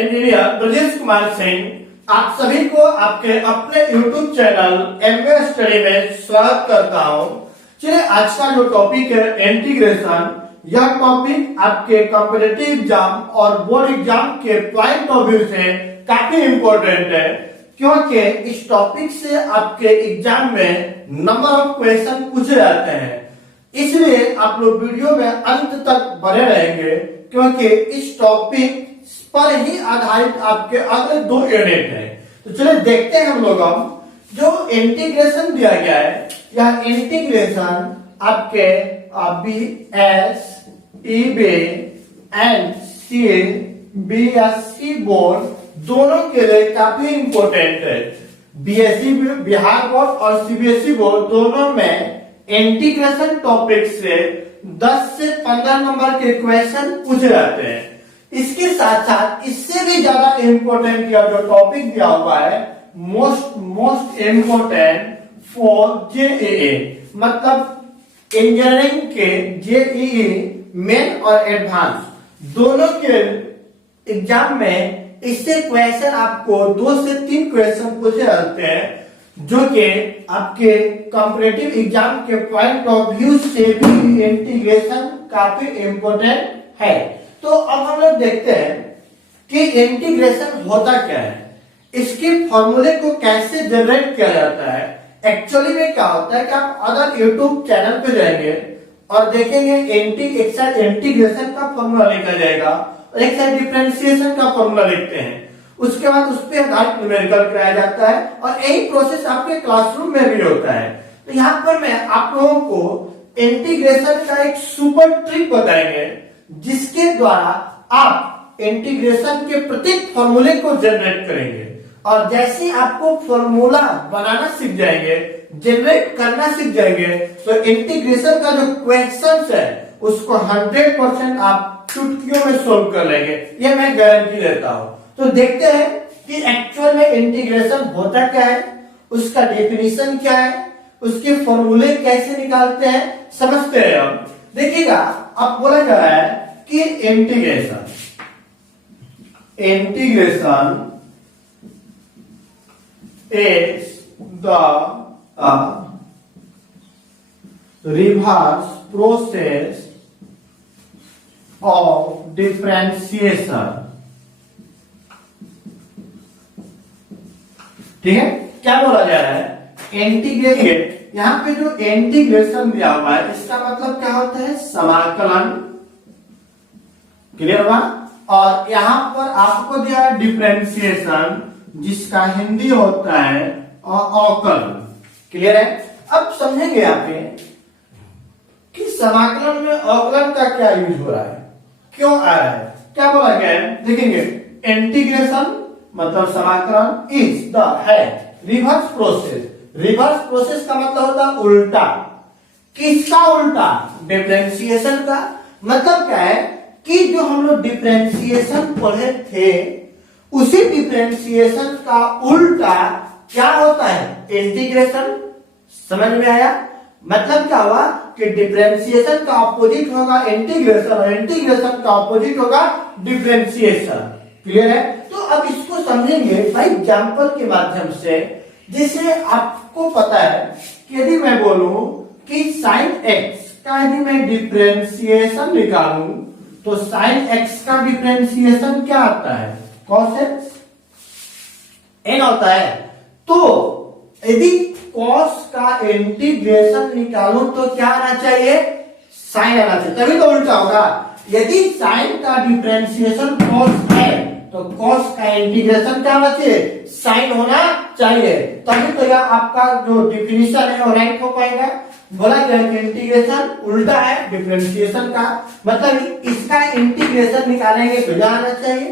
Engineer Brajesh Kumar Singh आप सभी को आपके अपने YouTube चैनल एमवे स्टडी में स्वागत करता हूं। चलिए आज का जो टॉपिक है इंटीग्रेशन, यह टॉपिक आपके कॉम्पिटिटिव एग्जाम और बोर्ड एग्जाम के पॉइंट ऑफ व्यू से काफी इंपॉर्टेंट है, क्योंकि इस टॉपिक से आपके एग्जाम में नंबर ऑफ क्वेश्चन पूछे जाते हैं। इसलिए आप लोग वीडियो में अंत तक बने रहेंगे, क्योंकि इस टॉपिक पर ही आधारित आपके अगले 2 यूनिट है। तो चलिए देखते हैं हम लोग जो इंटीग्रेशन दिया गया है, यह इंटीग्रेशन आपके B S E B and C B S C board दोनों के लिए काफी इंपॉर्टेंट है। बीएसई बिहार बोर्ड और सीबीएसई बोर्ड दोनों में इंटीग्रेशन टॉपिक से 10 से 15 नंबर के क्वेश्चन पूछे जाते हैं। इसके साथ साथ इससे भी ज्यादा इंपॉर्टेंट यह जो टॉपिक दिया हुआ है, मोस्ट इंपॉर्टेंट फॉर जेईई, मतलब इंजीनियरिंग के जेईई मेन और एडवांस दोनों के एग्जाम में इससे क्वेश्चन आपको 2 से 3 क्वेश्चन पूछे जाते हैं, जो कि आपके कॉम्पिटिटिव एग्जाम के पॉइंट ऑफ व्यू से भी इंटीग्रेशन काफी इंपॉर्टेंट है। तो अब हम लोग देखते हैं कि इंटीग्रेशन होता क्या है, इसके फॉर्मूले को कैसे जनरेट किया जाता है। एक्चुअली में क्या होता है कि आप अगर यूट्यूब चैनल पे जाएंगे और देखेंगे एक साइड इंटीग्रेशन का फॉर्मूला लिखा जाएगा और एक साइड डिफरेंशिएशन का फॉर्मूला लिखते हैं, उसके बाद उस पर आधारित न्यूमेरिकल कराया जाता है और यही प्रोसेस आपके क्लासरूम में भी होता है। तो यहाँ पर मैं आप लोगों को इंटीग्रेशन का एक सुपर ट्रिक बताएंगे, जिसके द्वारा आप इंटीग्रेशन के प्रत्येक फॉर्मूले को जनरेट करेंगे और जैसे आपको फॉर्मूला बनाना सीख जाएंगे, जनरेट करना सीख जाएंगे, तो इंटीग्रेशन का जो क्वेश्चन है उसको 100% आप चुटकियों में सोल्व कर लेंगे, ये मैं गारंटी देता हूं। तो देखते हैं कि एक्चुअल में इंटीग्रेशन होता क्या है, उसका डेफिनेशन क्या है, उसके फॉर्मूले कैसे निकालते हैं, समझते हैं। हम देखिएगा, अब बोला जा रहा है कि integration is the reverse process of differentiation। ठीक है, क्या बोला जा रहा है, इंटीग्रेट। यहाँ पे जो इंटीग्रेशन दिया हुआ है इसका मतलब क्या होता है, समाकलन। क्लियर हुआ। और यहाँ पर आपको दिया है डिफरेंशिएशन, जिसका हिंदी होता है अवकलन। क्लियर है। अब समझेंगे यहाँ पे कि समाकलन में अवकलन का क्या यूज हो रहा है, क्यों आ रहा है, क्या बोला गया है। देखेंगे, इंटीग्रेशन मतलब समाकलन इज द है रिवर्स प्रोसेस। रिवर्स प्रोसेस का मतलब होता है उल्टा। किसका उल्टा, डिफरेंशिएशन का। मतलब क्या है कि जो हम लोग डिफरेंशिएशन पढ़े थे, उसी डिफरेंशिएशन का उल्टा क्या होता है, इंटीग्रेशन। समझ में आया। मतलब क्या हुआ कि डिफरेंशिएशन का ऑपोजिट होगा इंटीग्रेशन और इंटीग्रेशन का ऑपोजिट होगा डिफरेंशिएशन। क्लियर है। तो अब इसको समझेंगे भाई एग्जांपल के माध्यम से। जैसे आपको पता है कि यदि मैं बोलूं कि साइन एक्स का यदि मैं डिफरेंशिएशन निकालूं, तो साइन एक्स का डिफरेंशिएशन क्या आता है, कॉस एक्स एन होता है। तो यदि कॉस का इंटीग्रेशन निकालूं तो क्या आना चाहिए, साइन आना चाहिए, तभी तो उल्टा होगा। यदि साइन का डिफरेंशिएशन कॉस है तो कॉस का इंटीग्रेशन क्या होना चाहिए, साइन होना चाहिए, तभी तो यह आपका जो डिफिनीशन है वो राइट हो पाएगा। बोला गया कि इंटीग्रेशन उल्टा है डिफरेंशिएशन that का, मतलब इसका इंटीग्रेशन निकालेंगे तो क्या आना चाहिए।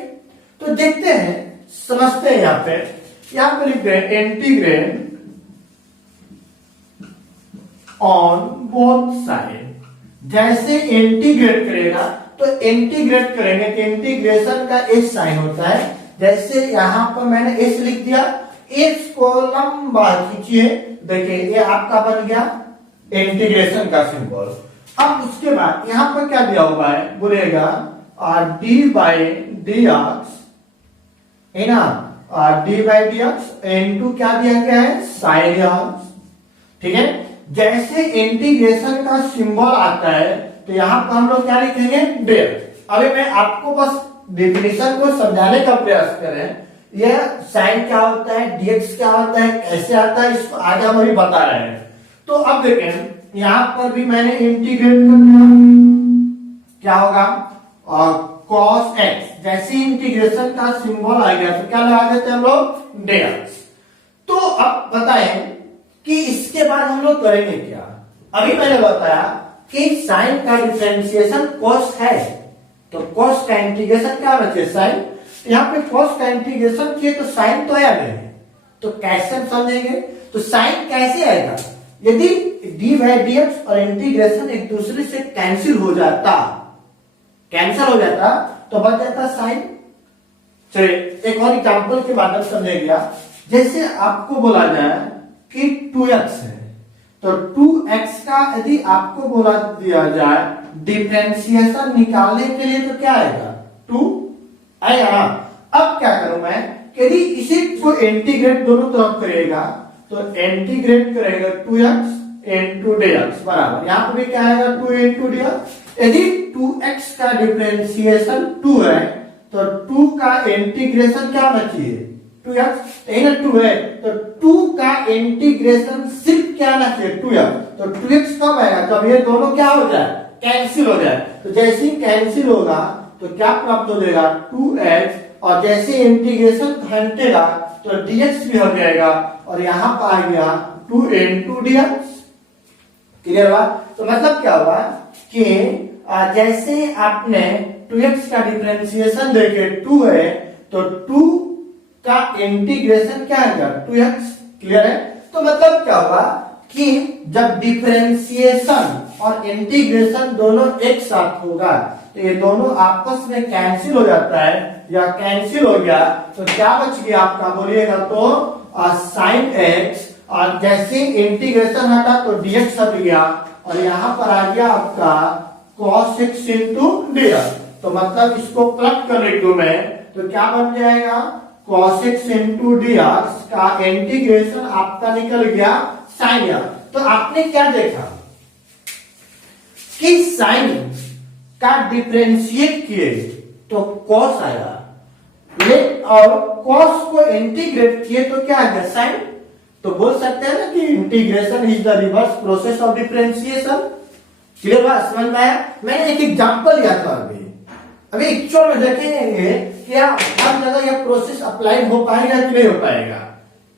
तो देखते हैं, समझते हैं। यहाँ पे लिखते हैं इंटीग्रेट ऑन बोथ साइड। जैसे इंटीग्रेट करेगा तो इंटीग्रेट करेंगे तो इंटीग्रेशन का एस साइन होता है। जैसे यहां पर मैंने एस लिख दिया, एस को लंबा खींचिए, देखिए ये आपका बन गया इंटीग्रेशन का सिंबल। अब उसके बाद यहां पर क्या दिया हुआ है, बोलेगा D by d x, D by d x, है ना, D by d x into क्या दिया गया है, साइन एक्स। ठीक है, जैसे इंटीग्रेशन का सिंबल आता है तो यहां पर हम लोग क्या लिखेंगे, डेल्टा। अभी मैं आपको बस डेफिनेशन को समझाने का प्रयास करें, यह साइन क्या होता है, डीएक्स क्या होता है, कैसे आता है, इसको आगे हम अभी बता रहे हैं। तो अब देखें यहां पर भी मैंने इंटीग्रेट कर दिया, क्या होगा, cos x, जैसे इंटीग्रेशन का सिंबल आ गया तो क्या लगा देते हैं हम लोग, डेल्टा। तो अब बताएं कि इसके बाद हम लोग करेंगे क्या। अभी मैंने बताया कि साइन का डिफरेंशिएशन cos है, तो cos का इंटीग्रेशन क्या होना चाहिए, साइन। यहाँ पे cos का इंटीग्रेशन किए तो साइन तो आया नहीं, तो कैसे हम समझेंगे, तो साइन कैसे आएगा, यदि डी बाई डी एक्स और इंटीग्रेशन एक दूसरे से कैंसिल हो जाता तो बच जाता साइन। चलिए एक और एग्जांपल के माध्यम से समझेगा, जैसे आपको बोला जाए कि 2x है, तो 2x का यदि आपको बोला दिया जाए डिफरेंशिएशन निकालने के लिए तो क्या आएगा, 2 आएगा। अब क्या करूं मैं, यदि इसी को इंटीग्रेट दोनों तरफ करेगा तो इंटीग्रेट करेगा 2x इंटू dx बराबर, यहां पर भी क्या आएगा, 2 इंटू dx। यदि 2x का डिफरेंशिएशन 2 है तो 2 का इंटीग्रेशन क्या होना चाहिए, 2x, यही ना 2 है तो 2 का इंटीग्रेशन सिर्फ क्या आना चाहिए, 2x। तो 2x कब आएगा, जब ये दोनों क्या हो जाए, कैंसिल हो जाए। तो जैसे ही कैंसिल होगा तो क्या प्राप्त हो जाएगा, 2x, और जैसे इंटीग्रेशन घंटेगा तो dx भी हो जाएगा, और यहां पर आ गया 2 इंटू dx। क्लियर हुआ। तो मतलब क्या हुआ कि जैसे आपने 2x का डिफरेंशिएशन देके 2 है तो 2 का इंटीग्रेशन क्या आएगा, 2x। क्लियर है। तो मतलब क्या हुआ कि जब डिफरेंशिएशन और इंटीग्रेशन दोनों एक साथ होगा तो ये दोनों आपस में कैंसिल हो जाता है, या कैंसिल हो गया तो क्या बच गया आपका, बोलिएगा तो साइन x, और जैसे इंटीग्रेशन हटा तो dx हट गया, और यहां पर आ गया आपका cos x इंटू dx। तो मतलब इसको प्लग कर रही हूं मैं, तो क्या बन जाएगा, cos x इंटू dx का इंटीग्रेशन आपका निकल गया साइन x। तो आपने क्या देखा कि साइन का डिफरेंशिएट किए तो cos आया, और cos को इंटीग्रेट किए तो क्या आ गया, साइन। तो बोल सकते हैं ना कि integration is the reverse process of differentiation. Clear बात, समझ में आया। मैंने एक एग्जांपल लिया था अभी एक्चुअल में देखेंगे क्या हर जगह यह प्रोसेस अप्लाइड हो पाएगा कि नहीं हो पाएगा।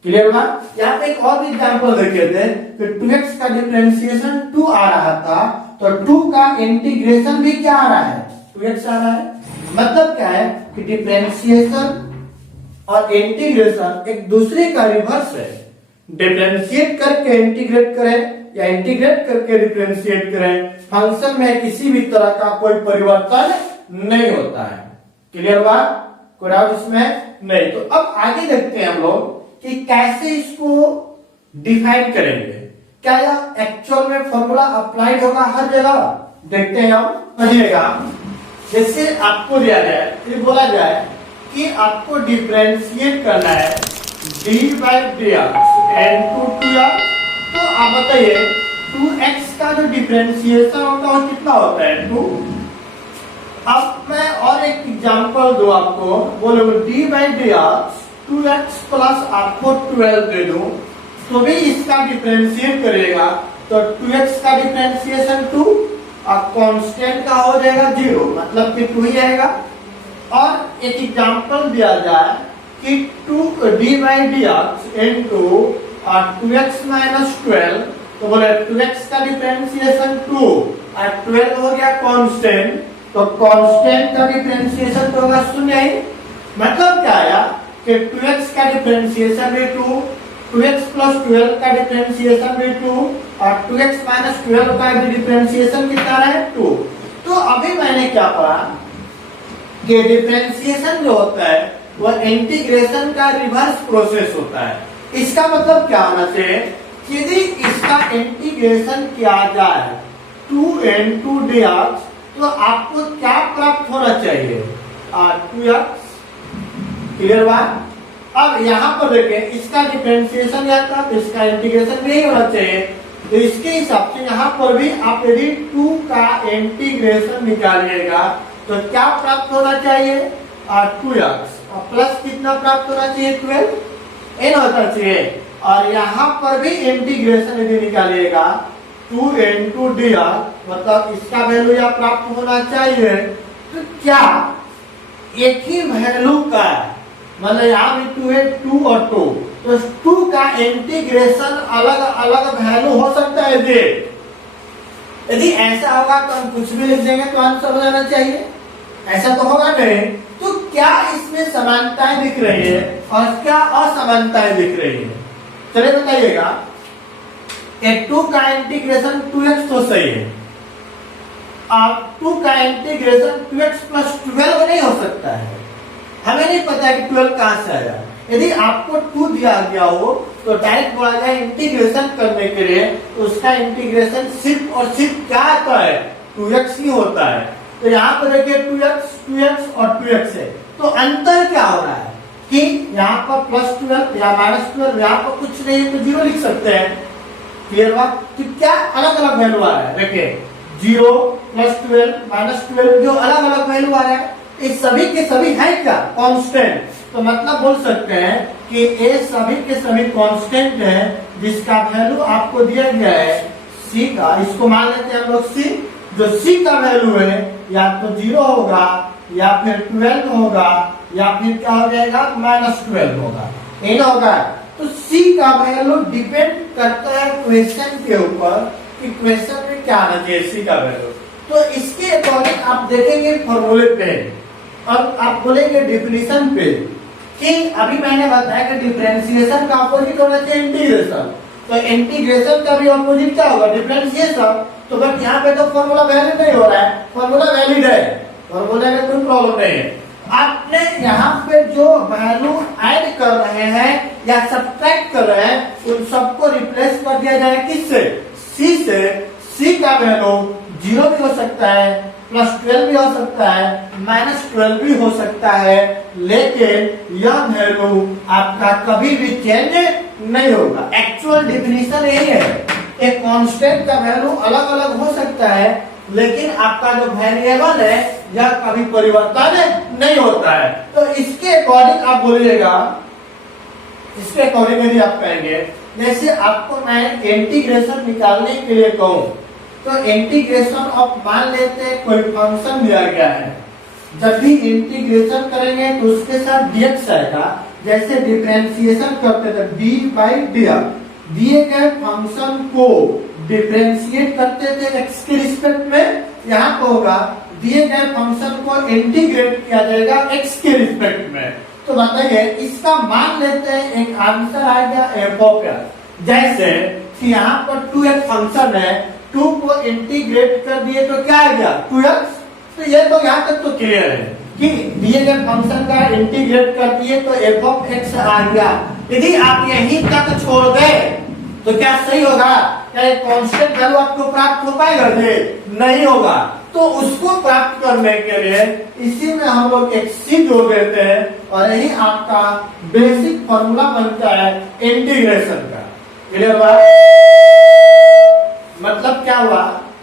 क्लियर बात। यहाँ पे एक और भी एग्जांपल देखे थे कि 2x का डिफरेंशिएशन 2 आ रहा था, तो 2 का इंटीग्रेशन भी क्या आ रहा है, 2x आ रहा है। मतलब क्या है कि डिफरेंशिएशन और इंटीग्रेशन एक दूसरे का रिवर्स है। डिफरेंशिएट करके इंटीग्रेट करें या इंटीग्रेट करके डिफरेंशिएट करें, फंक्शन में किसी भी तरह का कोई परिवर्तन नहीं होता है। क्लियर बात, कोई डाउट इसमें नहीं। तो अब आगे देखते हैं हम लोग कि कैसे इसको डिफाइन करेंगे, क्या यह एक्चुअल में फॉर्मूला अप्लाइड होगा हर जगह, देखते हैं हम। समझिएगा, जैसे आपको दिया जाए, ये बोला जाए कि आपको डिफरेंशिएट करना है d by d x into 2x। तो आप बताइए 2x का जो डिफरेंशिएशन होता है वो कितना होता है, 2। अब मैं और एक एग्जांपल दूं आपको, बोलो D by d x 2x plus आपको 12 दे दूं तो भी इसका डिफरेंशिएट करेगा तो 2x का डिफरेंशिएशन 2 और कांस्टेंट का हो जाएगा 0, मतलब कि 2 ही आएगा। और एक एग्जांपल दिया जाए कि 2 D by d x into 2x minus 12, तो बोले 2x का डिफरेंशिएशन 2 और 12 हो गया कांस्टेंट, तो कांस्टेंट का डिफरेंशिएशन तो होगा 0 ही। मतलब क्या आया कि 2x का डिफरेंशिएशन भी 2, 2x प्लस 12 का डिफरेंशिएशन भी 2 और 2x माइनस 12 का भी डिफरेंशिएशन कितना है, 2। तो अभी मैंने क्या पढ़ा कि डिफरेंशिएशन जो होता है वह इंटीग्रेशन का रिवर्स प्रोसेस होता है। इसका मतलब क्या होना चाहिए, यदि इसका इंटीग्रेशन किया जाए 2 into dx तो आपको क्या प्राप्त होना चाहिए, 2x। क्लियर बात। अब यहाँ पर देखें, इसका डिफरेंशिएशन या था तो इसका इंटीग्रेशन नहीं होना चाहिए, तो इसके हिसाब से यहाँ पर भी आप यदि 2 का इंटीग्रेशन निकालिएगा तो क्या प्राप्त होना चाहिए, 2x प्लस कितना प्राप्त होना चाहिए, 12 n होना चाहिए। और यहाँ पर भी इंटीग्रेशन यदि निकालिएगा 2 into dr मतलब इसका वैल्यू या प्राप्त होना चाहिए। तो क्या एक ही वैल्यू का, मतलब यहाँ भी 2 है, 2 और 2, तो 2 का इंटीग्रेशन अलग अलग वैल्यू हो सकता है जी। यदि ऐसा होगा तो हम कुछ भी लिख देंगे तो आंसर हो जाना चाहिए, ऐसा तो होगा नहीं। तो क्या इसमें समानताएं दिख रही है और क्या असमानताएं दिख रही है, चलिए बताइएगा। 2 का इंटीग्रेशन 2x तो सही है, अब 2 का इंटीग्रेशन 2x प्लस 12 नहीं हो सकता है, हमें नहीं पता है कि 12 कहां से आया। यदि आपको 2 दिया गया हो तो डायरेक्ट बोला जाए इंटीग्रेशन करने के लिए, तो उसका इंटीग्रेशन सिर्फ और सिर्फ क्या आता है, 2x ही होता है। तो यहाँ पर देखिए 2x और 2x है, तो अंतर क्या हो रहा है कि यहाँ पर प्लस 12 या माइनस 12, यहाँ पर कुछ नहीं है तो 0 लिख सकते हैं, क्लियर बात। तो क्या अलग अलग वैल्यू आ रहा है, देखिए 0 प्लस 12 माइनस 12 जो अलग अलग वैल्यू आ रहा है, इस सभी के सभी है क्या कांस्टेंट। तो मतलब बोल सकते हैं कि ये सभी के सभी कांस्टेंट है जिसका वैल्यू आपको दिया गया है c का, इसको मान लेते हैं हम लोग c, जो c का वैल्यू है या तो 0 होगा या फिर 12 होगा या फिर क्या हो जाएगा -12 होगा, ये होगा। तो c का वैल्यू डिपेंड करता है क्वेश्चन के ऊपर कि क्वेश्चन में क्या आना चाहिए c का वैल्यू। तो इसके अकॉर्डिंग आप देखेंगे फॉर्मूले पे और आप बोलेंगे डिफिनीशन पे कि अभी मैंने बताया कि डिफरेंशिएशन का अपोजिट होना चाहिए इंटीग्रेशन, तो इंटीग्रेशन का भी अपोजिट क्या होगा, डिफरेंशिएशन। तो बट यहाँ पे तो फॉर्मूला वैलिड नहीं हो रहा है, फॉर्मूला वैलिड है, फॉर्मूला में कोई प्रॉब्लम नहीं है। आपने यहाँ पे जो वैल्यू ऐड कर रहे हैं या सब्ट्रैक्ट कर रहे हैं उन सबको रिप्लेस कर दिया जाए किससे, c से। c का वैल्यू 0 भी हो सकता है, +12 भी हो सकता है, -12 भी हो सकता है, लेकिन यह वैल्यू आपका कभी भी चेंज नहीं होगा। एक्चुअल डिफिनीशन यही है, एक कांस्टेंट का वैल्यू अलग अलग हो सकता है लेकिन आपका जो वेरिएबल है यह कभी परिवर्तन नहीं होता है। तो इसके अकॉर्डिंग आप बोलिएगा, इसके अकॉर्डिंग यदि आप कहेंगे, जैसे आपको मैं इंटीग्रेशन निकालने के लिए कहूं तो इंटीग्रेशन ऑफ, मान लेते हैं कोई फंक्शन दिया गया है, जब भी इंटीग्रेशन करेंगे तो उसके साथ dx आएगा, जैसे डिफरेंशिएशन करते थे d/dx, दिए गए फंक्शन को डिफरेंशिएट करते थे x के रिस्पेक्ट में, यहाँ पर होगा दिए गए फंक्शन को इंटीग्रेट किया जाएगा x के रिस्पेक्ट में। तो बताइए इसका मान लेते हैं एक आंसर आएगा f(x), जैसे कि यहाँ पर 2x फंक्शन है, 2 को इंटीग्रेट कर दिए तो क्या आ गया 2x। तो ये तो यहाँ तक तो क्लियर है कि दिए गए फंक्शन का इंटीग्रेट कर दिए तो f(x) आ गया। यदि आप यहीं तक छोड़ गए तो क्या सही होगा, क्या कांस्टेंट वैल्यू आपको प्राप्त हो पाएगा, नहीं होगा। तो उसको प्राप्त करने के लिए इसी में हम लोग एक c जोड़ देते हैं और यही आपका बेसिक फॉर्मूला बनता है इंटीग्रेशन का। क्लियर बात। मतलब क्या हुआ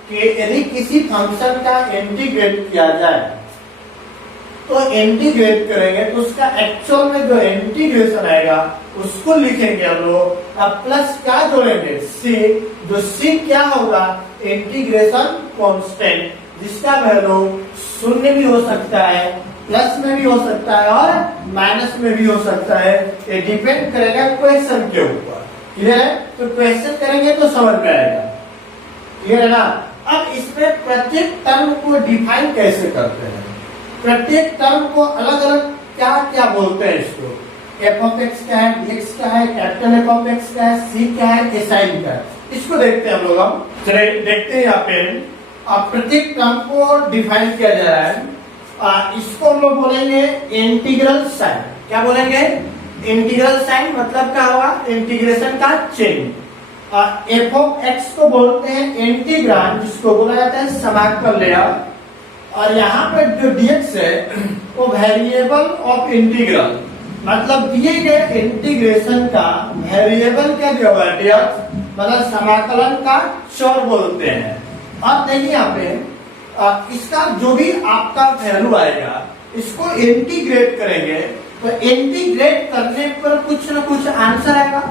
कि यदि किसी फंक्शन का इंटीग्रेट किया जाए तो इंटीग्रेट करेंगे तो उसका एक्चुअल में जो इंटीग्रेशन आएगा उसको लिखेंगे हम लोग, अब प्लस क्या जोड़ेंगे c, जो c क्या होगा इंटीग्रेशन कांस्टेंट, जिसका वैल्यू 0 भी हो सकता है, प्लस में भी हो सकता है और माइनस में भी हो सकता है, ये डिपेंड करेगा क्वेश्चन के ऊपर। क्लियर है। तो क्वेश्चन करेंगे तो समझ में आएगा, क्लियर है ना। अब इसमें प्रत्येक टर्म को डिफाइन कैसे करते हैं, प्रत्येक टर्म को अलग अलग क्या क्या बोलते हैं, इसको f(x) क्या है, dx क्या है, F(x) क्या है, c क्या है, sin क्या है, इसको देखते हैं हम लोग। हम चलिए देखते हैं यहाँ पे अब प्रत्येक टर्म को डिफाइन किया जा रहा है। इसको हम लोग बोलेंगे इंटीग्रल साइन। क्या बोलेंगे, इंटीग्रल साइन, मतलब क्या हुआ इंटीग्रेशन का चिन्ह। f(x) को बोलते हैं इंटीग्रांड, जिसको बोला जाता है समाकल्य, और यहाँ पर जो dx है वो वेरिएबल ऑफ इंटीग्रल, मतलब दिए गए इंटीग्रेशन का वेरिएबल क्या दिया हुआ है dx, मतलब समाकलन का चर बोलते हैं। अब देखिए यहाँ पे इसका जो भी आपका वैल्यू आएगा इसको इंटीग्रेट करेंगे तो इंटीग्रेट करने पर कुछ ना कुछ आंसर आएगा,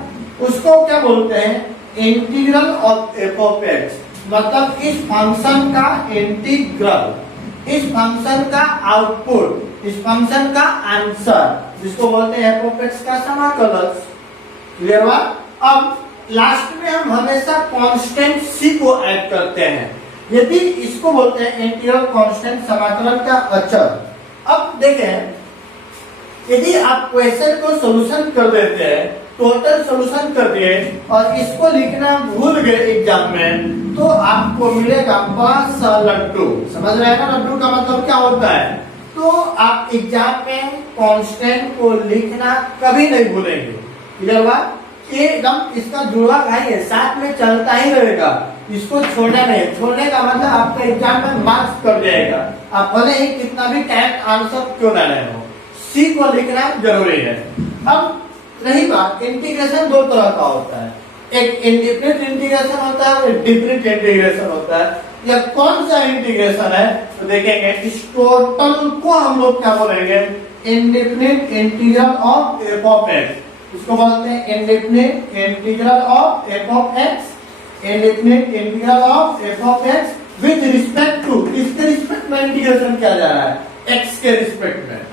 उसको क्या बोलते हैं integral of f of x. मतलब इस फंक्शन का इंटीग्रल, इस फंक्शन का आउटपुट, इस फंक्शन का आंसर जिसको बोलते हैं एफ ऑफ एक्स का समाकलन। क्लियर हुआ? अब लास्ट में हम हमेशा कांस्टेंट सी को ऐड करते हैं, यदि इसको बोलते हैं इंटीग्रल कांस्टेंट समाकलन का अचर। अब देखें यदि आप क्वेश्चन को सॉल्यूशन कर देते हैं, टोटल सॉल्यूशन कर दिए और इसको लिखना भूल गए एग्जाम में, तो आपको मिलेगा बड़ा सा लड्डू। समझ रहे हैं ना लड्डू का मतलब क्या होता है? तो आप एग्जाम में कांस्टेंट को लिखना कभी नहीं भूलेंगे। क्लियर हुआ? एकदम इसका जुड़वा भाई है, साथ में चलता ही रहेगा, इसको छोड़ना नहीं। छोड़ने का मतलब आपका एग्जाम में मार्क्स कट जाएगा, आप भले ही कितना भी टाइप आंसर क्यों ना रहे हो, सी को लिखना जरूरी है। अब रही बात, इंटीग्रेशन दो तरह का होता है, एक इंडेफिनिट इंटीग्रेशन होता है और डिफरेंट इंटीग्रेशन होता है। यह कौन सा इंटीग्रेशन है तो देखेंगे, इस टोटल को हम लोग क्या बोलेंगे indefinite integral of f of x. इसको बोलते हैं indefinite integral of f of x, indefinite integral of f of x with respect to, किसके रिस्पेक्ट में इंटीग्रेशन किया जा रहा है? एक्स के रिस्पेक्ट में।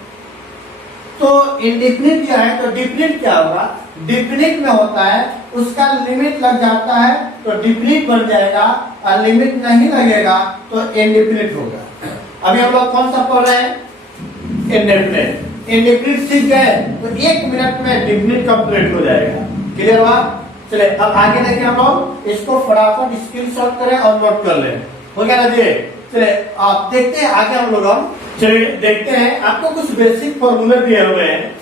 तो इंडेफिनिट क्या है तो डिफिनिट क्या होगा? डिफिनिट में होता है उसका लिमिट लग जाता है तो डिफिनिट बन जाएगा, और लिमिट नहीं लगेगा तो इंडेफिनिट होगा। अभी हम लोग कौन सा पढ़ रहे हैं? इंडेफिनिट। इंडेफिनिट सीख गए तो 1 मिनट में डिफिनिट कंप्लीट हो जाएगा। क्लियर हुआ? चले अब आगे देखिए, हम लोग इसको फटाफट स्क्रीनशॉट करें और नोट कर लें। हो गया ना जी? चले आप देखते हैं आगे हम लोग चलिए देखते हैं। आपको कुछ बेसिक फॉर्मूले दिए हुए हैं।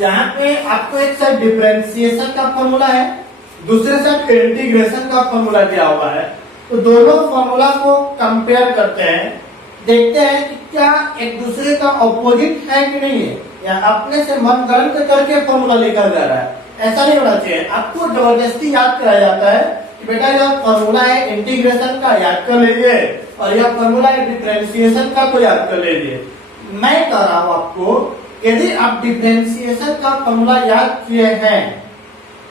यहाँ पे आपको एक साइड डिफरेंशिएशन का फॉर्मूला है, दूसरे साइड इंटीग्रेशन का फॉर्मूला दिया हुआ है। तो दोनों फॉर्मूला को कंपेयर करते हैं, देखते हैं कि क्या एक दूसरे का ऑपोजिट है कि नहीं है, या अपने से मन गलत करके फॉर्मूला लिखा जा रहा है। ऐसा नहीं होना चाहिए। आपको जबरदस्ती याद कराया जाता है कि बेटा यह फॉर्मूला है इंटीग्रेशन का, याद कर लीजिए, और यह फॉर्मूला है डिफरेंशिएशन का, तो याद कर लीजिए। मैं कह रहा हूं आपको, यदि आप डिफरेंशिएशन का फॉर्मूला याद किए हैं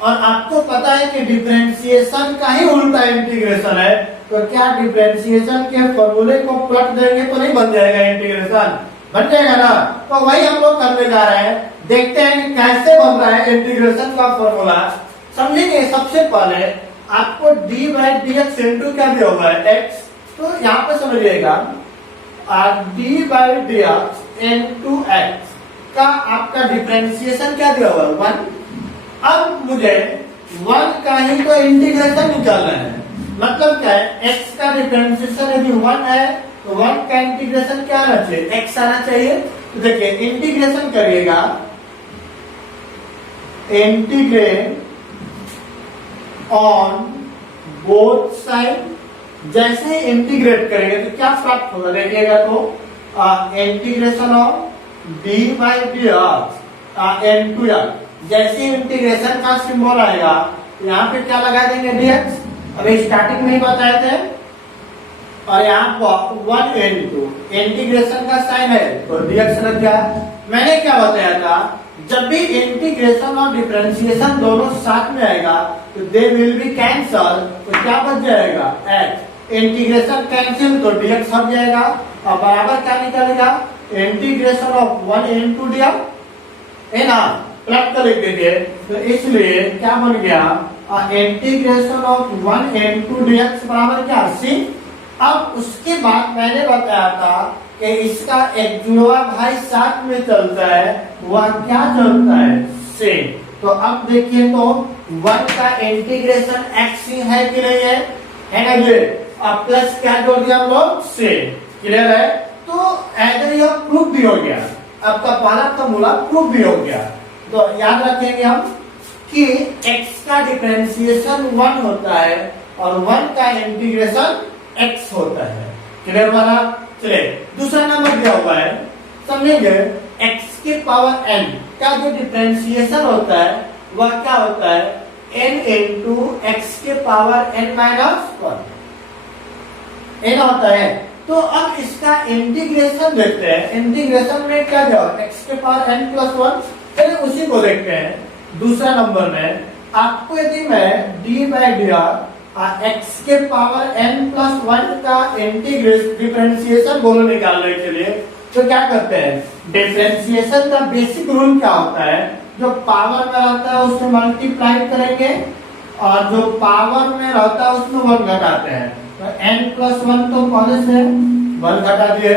और आपको पता है कि डिफरेंशिएशन का ही उल्टा इंटीग्रेशन है, तो क्या डिफरेंशिएशन के फॉर्मूले को पलट देंगे तो नहीं बन जाएगा इंटीग्रेशन? बन जाएगा ना? तो वही हम लोग करने जा रहे हैं। देखते हैं कि कैसे बन रहा है इंटीग्रेशन का फॉर्मूला। समझेंगे सबसे पहले आपको D by d x into क्या दिया हुआ है? एक्स। तो यहाँ पे समझिएगा D by d x into x का आपका डिफरेंशिएशन क्या दिया हुआ है? 1। अब मुझे 1 का ही तो इंटीग्रेशन निकालना है। मतलब क्या है? x का डिफरेंशिएशन यदि 1 है तो 1 का इंटीग्रेशन क्या आना चाहिए? x आना चाहिए। तो देखिए इंटीग्रेशन करिएगा, इंटीग्रेट ऑन बोथ साइड। जैसे इंटीग्रेट करेंगे तो क्या प्राप्त होगा? देखिएगा तो integration of d by d x into x. जैसे इंटीग्रेशन का सिंबल आएगा यहाँ पे क्या लगा देंगे? dx। अभी स्टार्टिंग में ही बताए थे, और यहाँ पर 1 इनटू इंटीग्रेशन का साइन है तो dx लग गया। मैंने क्या बताया था? जब भी इंटीग्रेशन और डिफरेंशिएशन दोनों साथ में आएगा तो दे विल बी कैंसल, तो क्या बच जाएगा? x। इंटीग्रेशन कैंसिल तो dx हट जाएगा, और बराबर क्या निकलेगा? इंटीग्रेशन ऑफ 1 इनटू dx है ना, प्लस कर लिख दीजिए। तो इसलिए क्या बन गया? इंटीग्रेशन ऑफ 1 इनटू dx बराबर क्या? c। अब उसके बाद मैंने बताया था कि इसका एक जुड़वा भाई साथ में चलता है, वह क्या चलता है? c। तो अब देखिए तो 1 का इंटीग्रेशन x है कि नहीं है? है ना जी? अब प्लस क्या जोड़ दिया हम लोग? c। क्लियर है? तो ऐसे यह प्रूफ भी हो गया, आपका पहला फॉर्मूला प्रूफ भी हो गया। तो याद रखेंगे हम कि x का डिफरेंशिएशन 1 होता है और 1 का इंटीग्रेशन x होता है। क्लियर वाला? चलिए दूसरा नंबर दिया हुआ है, समझेंगे x के पावर n का जो डिफरेंशिएशन होता है वह क्या होता है, n इंटू एक्स के पावर n माइनस 1 n होता है। तो अब इसका इंटीग्रेशन देखते हैं, इंटीग्रेशन में क्या जाओ x के पावर n प्लस 1, चलिए उसी को देखते हैं। दूसरा नंबर में आपको यदि मैं d by D R x के पावर n प्लस 1 का इंटीग्रेशन डिफरेंशिएशन दोनों निकालने के लिए तो क्या करते हैं, डिफरेंशिएशन का बेसिक रूल क्या होता है, जो पावर में रहता है उसमें मल्टीप्लाई करेंगे और जो पावर में रहता है उसमें 1 घटाते हैं। तो n प्लस 1 तो पहले से 1 घटा दिए,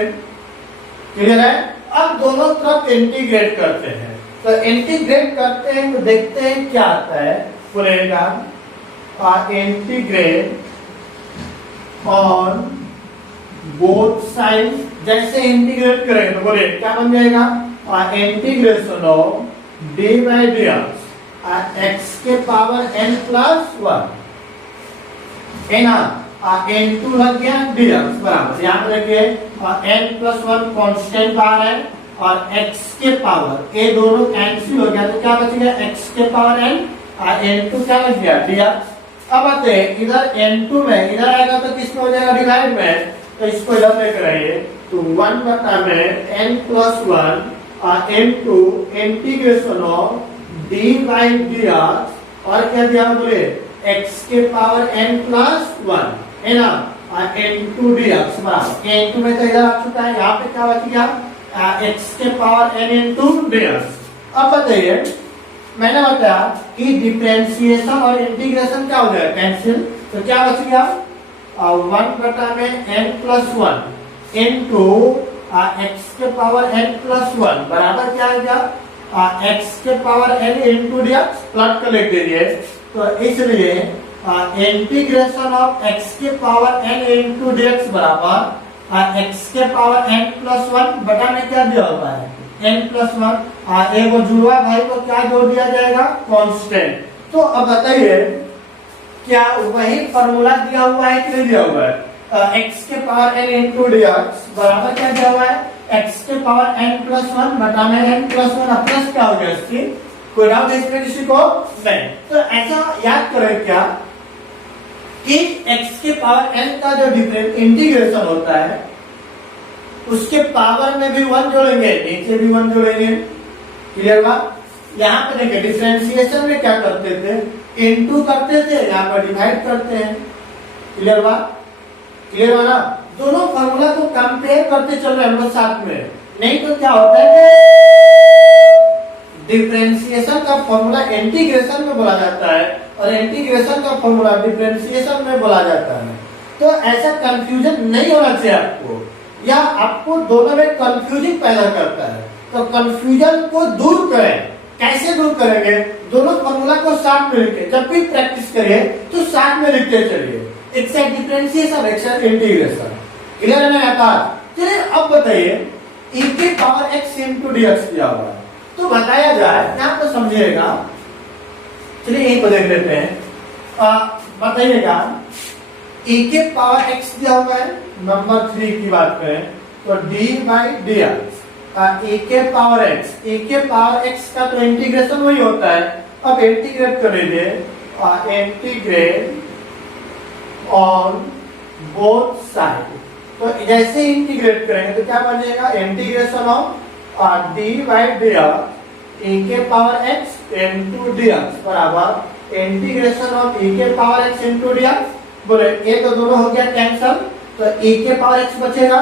क्लियर है। अब दोनों तरफ इंटीग्रेट करते हैं, तो इंटीग्रेट करते हैं तो देखते हैं क्या आता है, बोलेगा इंटीग्रेट ऑन बोथ साइड। जैसे इंटीग्रेट करेंगे तो बोले क्या बन जाएगा, integration of d by d x के पावर n प्लस 1 है ना, n2 लग गया dx बराबर, यहाँ पे देखिए n प्लस 1 कॉन्स्टेंट बाहर है और x के पावर ये दोनों कैंसिल हो गया तो क्या बच गया, x के पावर n और n2 क्या लग गया dx। अब आते हैं इधर n2 में, इधर आएगा तो किसमें हो जाएगा, डिवाइड में, तो इसको इधर लेकर आइए तो 1 बटा में n प्लस 1 और n2 integration of d by D और क्या दिया बोले x के पावर n प्लस 1 है ना, और n2 dx बराबर n2 में तो इधर आ चुका है, यहाँ पे क्या बच गया x के पावर n इंटू dx। अब बताइए मैंने बताया कि डिफरेंशिएशन और इंटीग्रेशन क्या हो जाएगा, कैंसिल, तो क्या बच गया 1 बटा में n प्लस 1 इंटू x के पावर n प्लस 1 बराबर क्या आ गया x के पावर n इंटू dx, प्लट कर लिख दीजिए। तो इसलिए इंटीग्रेशन ऑफ x के पावर n इंटू dx बराबर x के पावर n प्लस 1 बटा में क्या दिया हुआ है n प्लस 1, एक जुड़वा भाई को क्या जोड़ दिया जाएगा, कांस्टेंट। तो अब बताइए क्या वही फॉर्मूला दिया हुआ है कि नहीं दिया हुआ है, x के पावर n इंटू dx बराबर क्या दिया हुआ है, x के पावर n प्लस 1 बटा में n प्लस 1 प्लस क्या हो गया इसकी, कोई डाउट है इसमें किसी को, नहीं। तो ऐसा याद करें क्या कि x के पावर n का जो डिफरेंट इंटीग्रेशन होता है उसके पावर में भी 1 जोड़ेंगे, नीचे भी 1 जोड़ेंगे, क्लियर बात। यहाँ पे देखिए डिफरेंशिएशन में क्या करते थे, इनटू करते थे, यहाँ पर डिवाइड करते हैं, क्लियर बात, क्लियर वाला। दोनों फॉर्मूला को कंपेयर करते चल रहे हैं हम लोग साथ में, नहीं तो क्या होता है डिफरेंशिएशन का फॉर्मूला इंटीग्रेशन में बोला जाता है और इंटीग्रेशन का फॉर्मूला डिफरेंशिएशन में बोला जाता है। तो ऐसा कंफ्यूजन नहीं होना चाहिए आपको, या आपको दोनों में कंफ्यूजन पैदा करता है। तो कंफ्यूजन को दूर करें, कैसे दूर करेंगे, दोनों फॉर्मूला को साथ में लिखे, जब भी प्रैक्टिस करिए तो साथ में लिखते चलिए, एक साइड डिफरेंशिएशन एक साइड इंटीग्रेशन, क्लियर है ना बात। चलिए अब बताइए e के पावर x इंटू dx दिया हुआ है, तो बताया जाए यहाँ पर समझिएगा। चलिए यहीं पर देख लेते हैं, बताइएगा e के पावर x दिया हुआ है, नंबर 3 की बात करें तो d by d x, e के पावर x का तो इंटीग्रेशन वही होता है। अब इंटीग्रेट कर लीजिए, इंटीग्रेट ऑन बोथ साइड, तो जैसे इंटीग्रेट करेंगे तो क्या बन जाएगा, integration of d by d x e के power x into d x बराबर इंटीग्रेशन ऑफ e के power x into d x. बोले ये तो दोनों हो गया कैंसल, तो e के पावर x बचेगा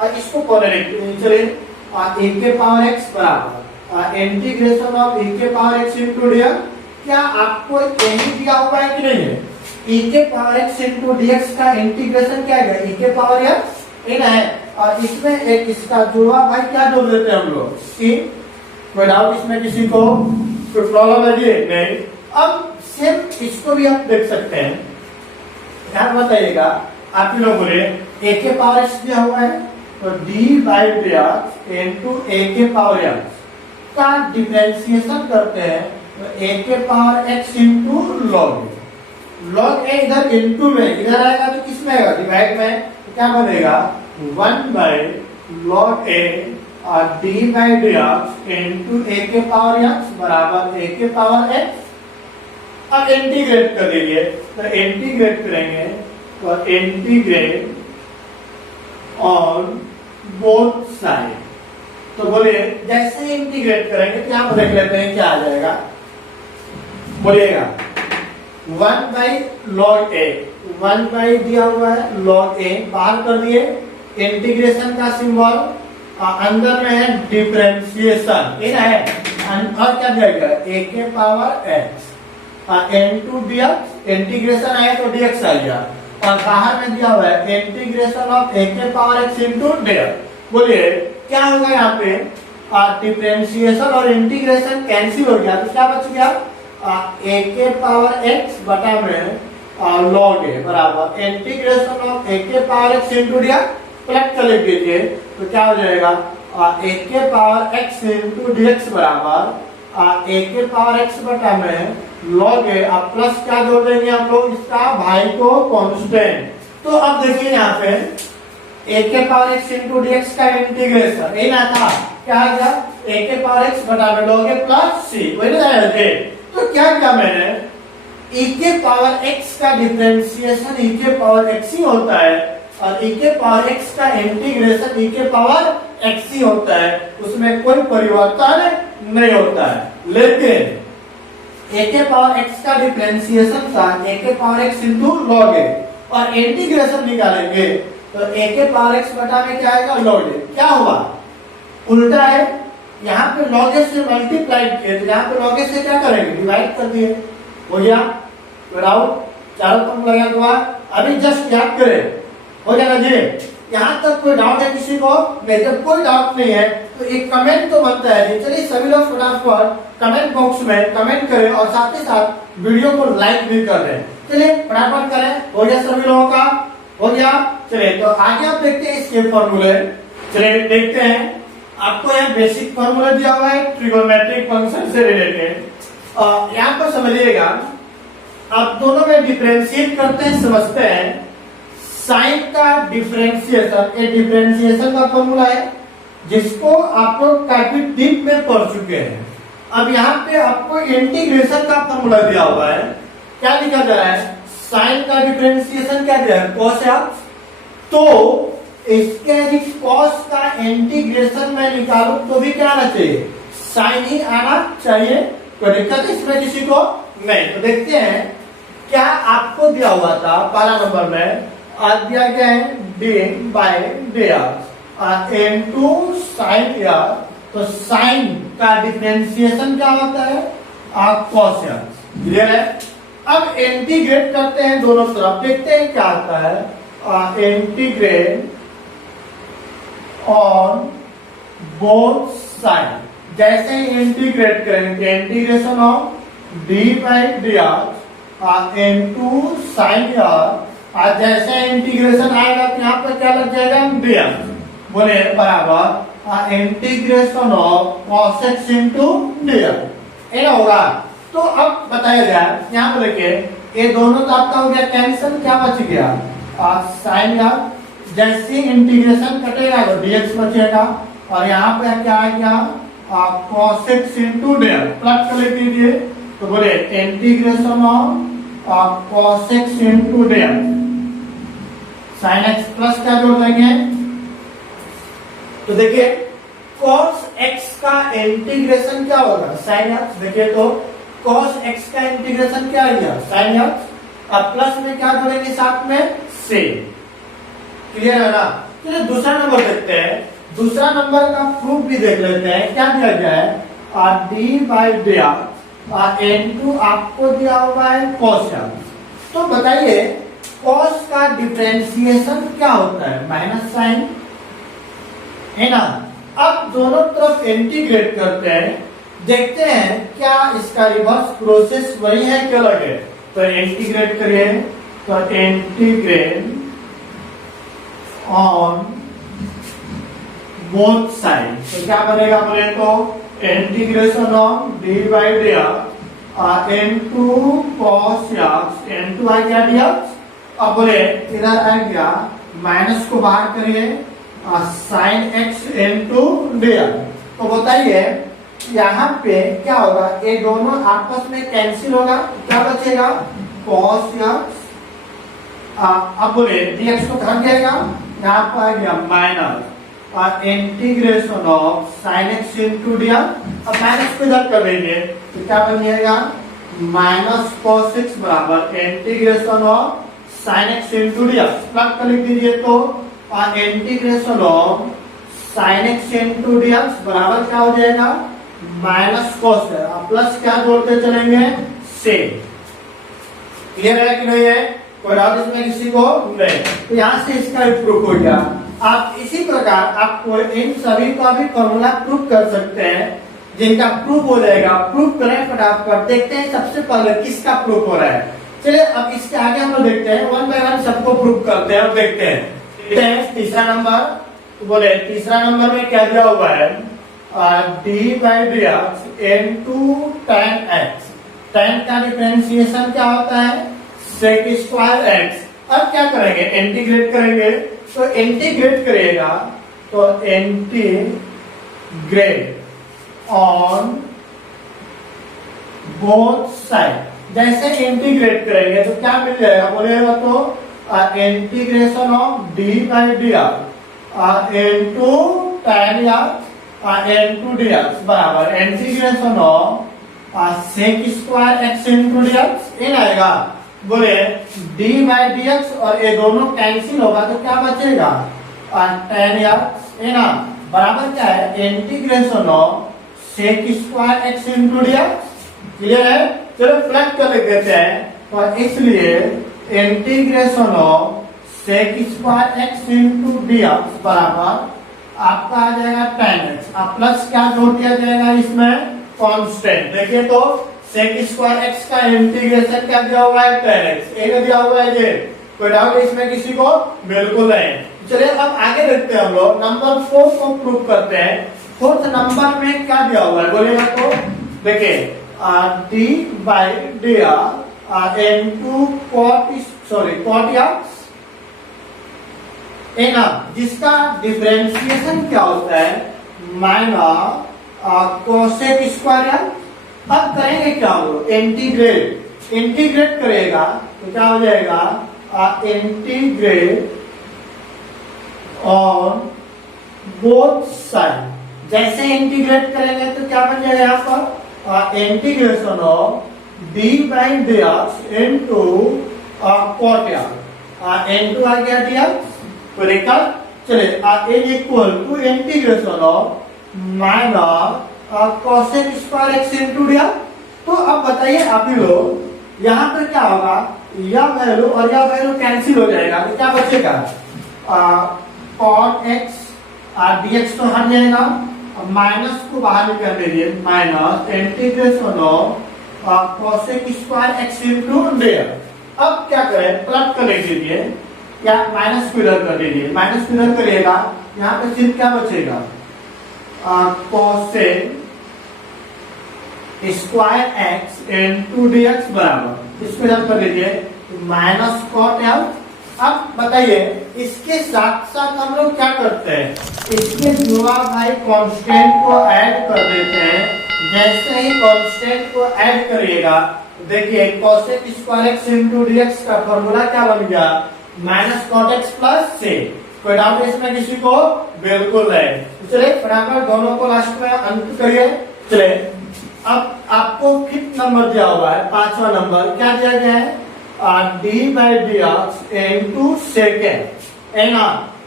और इसको पहले चलिए e के पावर x बराबर इंटीग्रेशन ऑफ e के पावर x इंटू dx। क्या आपको यही दिया हुआ है कि नहीं है, e के पावर x इंटू dx का इंटीग्रेशन क्या है, e के पावर x इन है और इसमें एक इसका जुड़वा भाई क्या जोड़ देते हैं हम लोग, c। कोई डाउट इसमें किसी को, कोई प्रॉब्लम है जी, नहीं। अब सिर्फ इसको भी आप देख सकते हैं, ध्यान बताइएगा, आप ही लोग बोले a के पावर x दिया हुआ है तो d by d x into a के पावर x का डिफरेंशिएशन करते हैं तो a के power x into log a इधर इंटू में, इधर आएगा तो किस में आएगा, डिवाइड में, तो क्या बनेगा 1 बाई लॉग a और d by d x into a के पावर एक्स बराबर ए के पावर एक्स। अब इंटीग्रेट कर दीजिए, तो इंटीग्रेट करेंगे तो इंटीग्रेट ऑन बोथ साइड। तो बोलिए जैसे इंटीग्रेट करेंगे तो यहां पर देख लेते हैं क्या आ जाएगा। बोलिएगा 1 बाई लॉग ए, 1 बाई दिया हुआ है लॉग ए, बाहर कर दिए इंटीग्रेशन का सिंबल, अंदर में है डिफरेंशिएशन ये है, और क्या दिया गया ए के power x into dx, integration आया तो dx आ गया, और बाहर में दिया हुआ है इंटीग्रेशन ऑफ ए के पावर एक्स इनटू dx। बोलिए क्या होगा यहाँ पे, डिफरेंशिएशन और इंटीग्रेशन कैंसिल हो गया तो क्या बच गया, ए के पावर एक्स बटा में लॉग ए बराबर इंटीग्रेशन ऑफ ए के पावर एक्स इनटू dx। पलट कर लिख दीजिए तो क्या हो जाएगा, ए के पावर एक्स इंटू dx बराबर ए के पावर एक्स बटा में लॉग ए, अब प्लस क्या जोड़ देंगे हम लोग इसका भाई को कांस्टेंट। तो अब देखिए यहाँ पे ए के पावर एक्स इंटू dx का इंटीग्रेशन ये ना था, क्या आ गया ए के पावर एक्स बटा में लॉग ए प्लस सी, वही ना जाएगा। तो क्या किया मैंने, e के पावर x का डिफरेंशिएशन e के पावर x ही होता है, और e के पावर x का इंटीग्रेशन e के पावर x ही होता है, उसमें कोई परिवर्तन नहीं होता है। लेकिन a के पावर x का डिफरेंशिएशन था a के पावर x इंटू लॉग ए, और इंटीग्रेशन निकालेंगे तो a के पावर x बटा में क्या आएगा लॉग ए। क्या हुआ, उल्टा है, यहाँ पे लॉग ए से मल्टीप्लाई किए तो यहाँ पे लॉग ए से क्या करेंगे डिवाइड कर दिए, हो गया विदाउट चारों तरफ लगा हुआ। अभी जस्ट याद करें, हो गया ना जी, यहाँ तक कोई डाउट है किसी को? नहीं, जब कोई डाउट नहीं है तो एक कमेंट तो बनता है जी। चलिए सभी लोग फटाफट कमेंट बॉक्स में कमेंट करें और साथ ही साथ वीडियो को लाइक भी कर दें। चलिए फटाफट करें, हो गया सभी लोगों का, हो गया। चलिए तो आगे आप देखते हैं इसके फॉर्मूले। चलिए देखते हैं, आपको यहाँ बेसिक फॉर्मूला दिया हुआ है ट्रिगोनोमेट्रिक फंक्शन से रिलेटेड। यहाँ पर समझिएगा, आप दोनों में डिफरेंशिएट करते हैं, समझते हैं। साइन का डिफरेंशिएशन, ये डिफरेंशिएशन का फॉर्मूला है जिसको आप लोग काफी डीप में पढ़ चुके हैं। अब यहाँ पे आपको इंटीग्रेशन का फॉर्मूला दिया हुआ है, क्या लिखा जा रहा है, साइन का डिफरेंशिएशन क्या दिया है cos x, तो इसके यदि cos का इंटीग्रेशन में निकालूं तो भी क्या आना चाहिए, साइन ही आना चाहिए। तो दिक्कत इसमें किसी को नहीं। तो देखते हैं क्या आपको दिया हुआ था पहला नंबर में, दिया गया है d by d x into sine x, तो साइन का डिफरेंशिएशन क्या होता है cos x, क्लियर है। अब इंटीग्रेट करते हैं दोनों तरफ, देखते हैं क्या आता है, इंटीग्रेट ऑन बोथ साइड। जैसे ही इंटीग्रेट करेंगे integration of d by d x into sine x, और जैसे इंटीग्रेशन आएगा तो यहाँ पर क्या लग जाएगा dx, बोले बराबर integration of cos x into dx, ये होगा। तो अब बताया जाए, यहाँ पर देखिए ये दोनों तो आपका हो गया कैंसिल, क्या बच गया साइन एक्स, जैसे इंटीग्रेशन कटेगा तो dx बचेगा, और यहाँ पे क्या आ गया cos x into dx, plus कर लिख दीजिए तो बोले integration of cos x into dx, sine x plus क्या जोड़ देंगे, तो देखिए cos x का इंटीग्रेशन क्या होगा साइन एक्स, देखिए तो cos x का इंटीग्रेशन क्या आएगा साइन एक्स, अब प्लस में क्या जोड़ेंगे साथ में से, क्लियर है ना। चलिए दूसरा नंबर देखते हैं, दूसरा नंबर का प्रूफ भी देख लेते हैं। क्या दिया गया है d by d x into आपको दिया हुआ है cos x, तो बताइए cos का डिफरेंशिएशन क्या होता है माइनस साइन, है ना। अब दोनों तरफ इंटीग्रेट करते हैं, देखते हैं क्या इसका रिवर्स प्रोसेस वही है क्या अलग है। तो इंटीग्रेट करिए, तो इंटीग्रेट ऑन बोथ साइड, तो क्या बनेगा बोले तो integration of d by d x into cos x into आ गया dx। अब बोले इधर आ गया माइनस को बाहर करिए, sine x into d x. तो बताइए यहाँ पे क्या होगा, ये दोनों आपस में कैंसिल होगा, क्या बचेगा कॉस एक्स। अब बोले dx तो घट जाएगा, यहाँ पर आ गया minus integration of sine x into d x. अब माइनस को इधर कर देंगे तो क्या बन जाएगा माइनस कॉस एक्स बराबर integration of sine x into d x. Plus कर लिख दीजिए तो integration of sine x into d x बराबर क्या हो जाएगा माइनस कॉस है। अब प्लस क्या जोड़ते चलेंगे से। क्लियर है कि नहीं है, कोई डाउट इसमें किसी को नहीं। तो यहाँ से इसका प्रूफ हो गया। आप इसी प्रकार आपको इन सभी का भी फॉर्मूला प्रूफ कर सकते हैं, जिनका प्रूफ हो जाएगा। प्रूफ करें फटाफट, देखते हैं सबसे पहले किसका प्रूफ हो रहा है। चलिए अब इसके आगे हम लोग देखते हैं, वन बाय वन सबको प्रूफ करते हैं। अब देखते हैं तीसरा नंबर, बोले तीसरा नंबर में क्या दिया हुआ है d by d x into ten x. Ten का डिफरेंशिएशन क्या होता है सेक स्क्वायर एक्स। अब क्या करेंगे इंटीग्रेट करेंगे, तो इंटीग्रेट करिएगा तो इंटीग्रेट ऑन बोथ साइड। जैसे इंटीग्रेट करेंगे तो क्या मिल जाएगा बोलेगा तो integration of d by d x into ten x into d x बराबर integration of sec square x into d x. इन आएगा बोले डी बाई डी एक्स और ये दोनों कैंसिल होगा तो क्या बचेगा टेन एक्स है ना, बराबर क्या है integration of sec square x into d x. Clear है, चलो प्लग कर लिख देते हैं। और इसलिए integration of sec square x into d x बराबर आपका आ जाएगा टेन एक्स। अब प्लस क्या जोड़ दिया जाएगा इसमें कांस्टेंट। देखिए तो सेक स्क्वायर एक्स का इंटीग्रेशन क्या दिया हुआ है टेन एक्स, एक दिया हुआ है ये। कोई डाउट इसमें किसी को बिल्कुल नहीं। चलिए अब आगे देखते हैं हम लोग नंबर 4 को प्रूव करते हैं। फोर्थ नंबर में क्या दिया हुआ है बोलेगा तो देखिए d by d into cot x है ना, जिसका डिफरेंशिएशन क्या होता है माइनस कोसेक स्क्वायर। अब करेंगे क्या हो इंटीग्रेट करेगा तो क्या हो जाएगा इंटीग्रेट ऑन बोथ साइड। जैसे इंटीग्रेट करेंगे तो क्या बन जाएगा यहाँ पर integration of d by d x into cot x into आ गया डी एक्स। चलिए equal to integration of minus cosec square x into d x. तो अब बताइए आप ही लोग यहाँ पर क्या होगा, यह वैल्यू और यह वैल्यू कैंसिल हो जाएगा तो क्या बचेगा कॉट एक्स डी एक्स तो हट जाएगा, माइनस को बाहर निकल दीजिए minus integration of cosec square x into d x. अब क्या करें प्लस कर दीजिए, क्या माइनस को इधर कर दीजिए, माइनस को इधर करिएगा यहाँ पे सिर्फ क्या बचेगा cosec square x into d x बराबर इसको इधर कर दीजिए माइनस कॉट एक्स। अब बताइए इसके साथ साथ हम लोग क्या करते हैं, इसके जुड़ा भाई कांस्टेंट को ऐड कर देते हैं। जैसे ही कांस्टेंट को ऐड करिएगा देखिए cosec square x into d x का फॉर्मूला क्या बन गया माइनस कॉट एक्स प्लस से। कोई डाउट इसमें किसी को बिल्कुल नहीं। चलिए फटाफट दोनों को लास्ट में अंत करिए। चलिए अब आपको फिफ्थ नंबर दिया हुआ है, पांचवा नंबर क्या दिया गया है d by d x into sec x.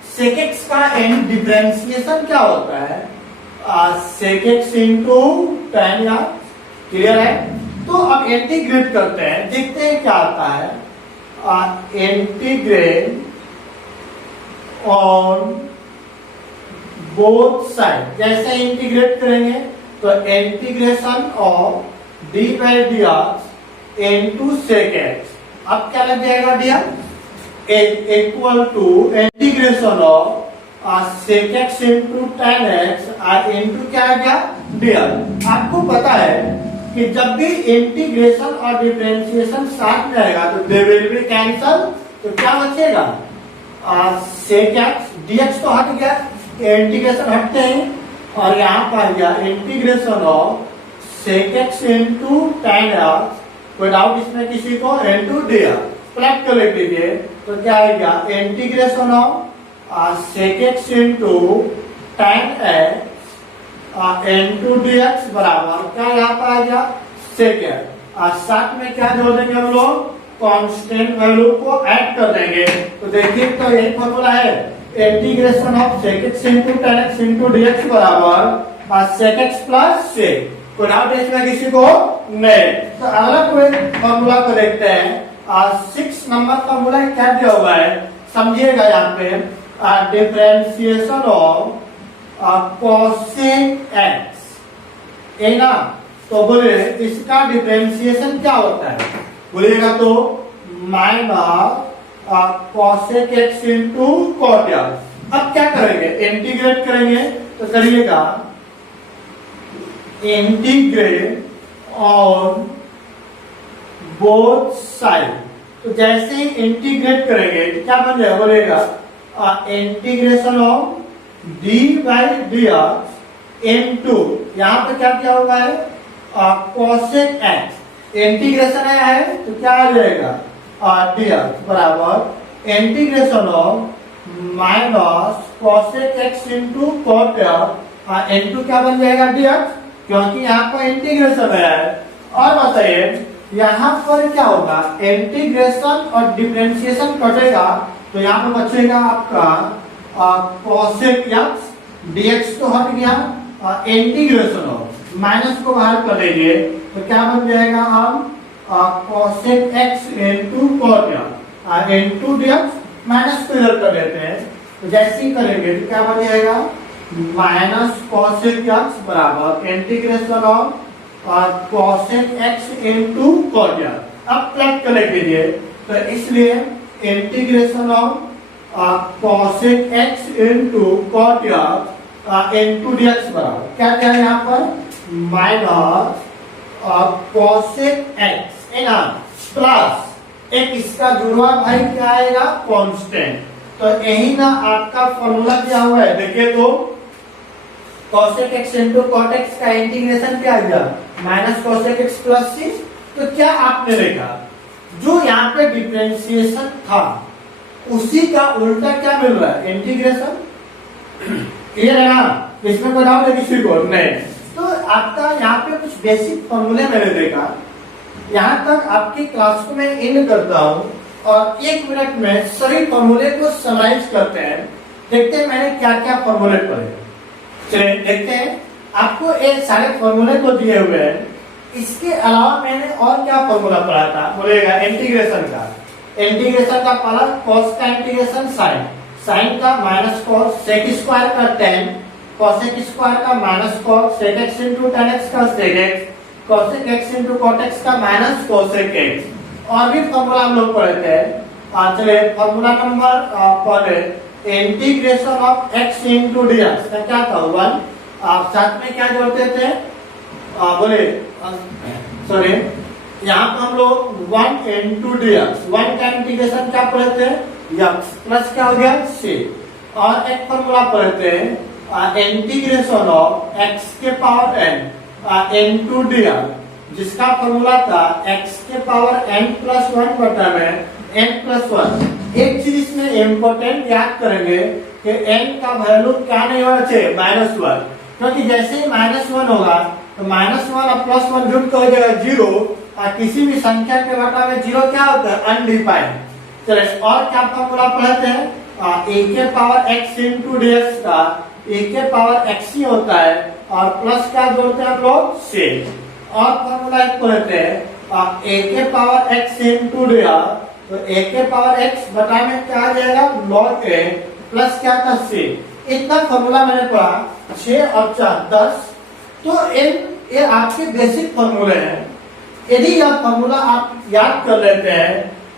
Sec x का डिफरेंशिएशन क्या होता है sec x into ten x. Clear है, तो अब इंटीग्रेट करते हैं, देखते हैं क्या आता है इंटीग्रेट ऑन बोथ साइड। जैसे इंटीग्रेट करेंगे तो integration of d by d x into sec x. अब क्या लग जाएगा d x equal to integration of sec x into ten x into क्या आ गया डी एक्स। आपको पता है कि जब भी इंटीग्रेशन और डिफरेंशिएशन साथ में आएगा तो दे विल बी कैंसल, तो क्या बचेगा सेक एक्स dx तो हट गया, इंटीग्रेशन हटते हैं और यहाँ पर आ गया integration of sec x into tan x, कोई डाउट इसमें किसी को, इंटू dx प्लग कर लिख लीजिए तो क्या आएगा integration of sec x into tan x into dx बराबर क्या यहाँ पर आ गया sec x, साथ में क्या जोड़ देंगे हम लोग, कांस्टेंट वैल्यू को ऐड कर देंगे। तो देखिए तो यही फॉर्मूला है, integration of sec x into tan x into dx बराबर sec x प्लस sec, कोई डाउट इसमें किसी को नहीं। तो अगला कोई फॉर्मूला को देखते हैं, 6 नंबर फॉर्मूला क्या दिया हुआ है समझिएगा, यहाँ पे डिफरेंशिएशन ऑफ cosec x है ना, तो बोले इसका डिफरेंशिएशन क्या होता है, बोलिएगा तो minus cosec x into cot x। अब क्या करेंगे, इंटीग्रेट करेंगे, तो करिएगा इंटीग्रेट ऑन बोथ साइड। तो जैसे ही इंटीग्रेट करेंगे तो क्या बन जाएगा, बोलेगा integration of d by d x into, यहाँ पे क्या किया हुआ है cosec x, इंटीग्रेशन है तो क्या आ जाएगा dx बराबर integration of minus cosec x into cot x into क्या बन जाएगा dx, क्योंकि यहाँ पर इंटीग्रेशन है। और बताइए यहाँ पर क्या होगा, इंटीग्रेशन और डिफरेंशिएशन कटेगा तो यहाँ पर बचेगा आपका cosec x, dx तो हट गया, इंटीग्रेशन ऑफ माइनस को बाहर कर देंगे तो क्या बन जाएगा हम cosec x into cot x into dx, minus को इधर कर देते हैं तो जैसे ही करेंगे तो क्या बन जाएगा माइनस cosec x बराबर integration of cosec x into cot x। अब प्लग कर लीजिए तो इसलिए integration of cosec x into cot x into dx बराबर क्या क्या है यहाँ पर माइनस cosec x है ना, प्लस एक इसका जुड़वा भाई क्या आएगा कांस्टेंट। तो यही ना आपका फॉर्मूला क्या हुआ है, देखिए तो cosec x into cot x का इंटीग्रेशन क्या आ गया minus cosec x plus c। तो क्या आपने देखा, जो यहाँ पे डिफरेंशिएशन था उसी का उल्टा क्या मिल रहा है इंटीग्रेशन, क्लियर है ना, इसमें कोई डाउट है किसी को नहीं। तो आपका यहाँ पे कुछ बेसिक फॉर्मूले मैंने देखा, यहाँ तक आपकी क्लास को मैं एंड करता हूँ और 1 मिनट में सभी फॉर्मूले को समराइज करते हैं, देखते हैं मैंने क्या क्या फॉर्मूले पढ़े। चलिए देखते हैं, आपको ये सारे फॉर्मूले तो दिए हुए हैं, इसके अलावा मैंने और क्या फॉर्मूला पढ़ा था, बोलेगा इंटीग्रेशन का, इंटीग्रेशन का पहला cos का इंटीग्रेशन sin, sin का माइनस cos, sec स्क्वायर का tan, cosec स्क्वायर का minus cos, sec x into tan x का sec x, cosec x into cot x का माइनस cosec x। और भी फॉर्मूला हम लोग पढ़े थे, चलिए फॉर्मूला नंबर पढ़े integration of x into dx का क्या था 1, आप साथ में क्या जोड़ते थे, बोले सॉरी यहाँ पर हम लोग 1 इंटू dx, 1 का इंटीग्रेशन क्या पढ़े थे x प्लस क्या हो गया c। और एक फॉर्मूला पढ़े थे इंटीग्रेशन ऑफ x के पावर n इंटू dx, जिसका फॉर्मूला था x के पावर n प्लस 1 बटा में n प्लस 1। एक चीज इसमें इम्पोर्टेंट याद करेंगे कि n का वैल्यू क्या नहीं होना चाहिए -1, क्योंकि जैसे ही -1 होगा तो -1 और +1 जुड़ कर हो जाएगा 0, और किसी भी संख्या के बटा में 0 क्या होता है अनडिफाइंड। चलिए और क्या फॉर्मूला पढ़ते हैं, a के पावर x इंटू dx का a के पावर x ही होता है और प्लस क्या जोड़ते हैं हम लोग c। और फॉर्मूला एक पढ़ते हैं a के पावर x इंटू dx, तो a के पावर x बटा में क्या आ जाएगा log a प्लस क्या था c। इतना फॉर्मूला मैंने पढ़ा 6 और 4 10। तो ये आपके बेसिक फॉर्मूले हैं, यदि यह फॉर्मूला आप याद कर लेते हैं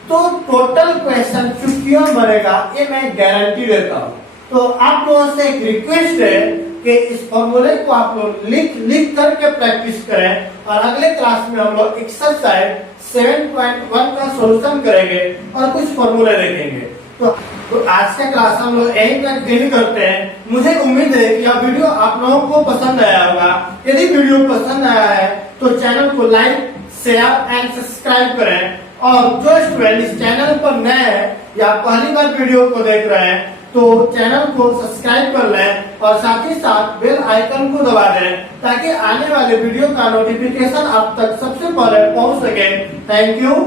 तो टोटल क्वेश्चन क्यों बनेगा ये मैं गारंटी देता हूँ। तो आप लोगों से एक रिक्वेस्ट है कि इस फॉर्मूले को आप लोग लिख करके प्रैक्टिस करें, और अगले क्लास में हम लोग एक्सरसाइज 7.1 का सॉल्यूशन करेंगे और कुछ फॉर्मूले देखेंगे। तो आज का क्लास हम लोग यहीं तक फिनिश करते हैं। मुझे उम्मीद है कि यह वीडियो आप लोगों को पसंद आया होगा। यदि वीडियो पसंद आया है तो चैनल को लाइक, शेयर एंड सब्सक्राइब करें। और जो स्टूडेंट इस चैनल पर नए हैं या पहली बार वीडियो को देख रहे हैं तो चैनल को सब्सक्राइब कर लें और साथ ही साथ बेल आइकन को दबा दें ताकि आने वाले वीडियो का नोटिफिकेशन आप तक सबसे पहले पहुंच सके। Thank you.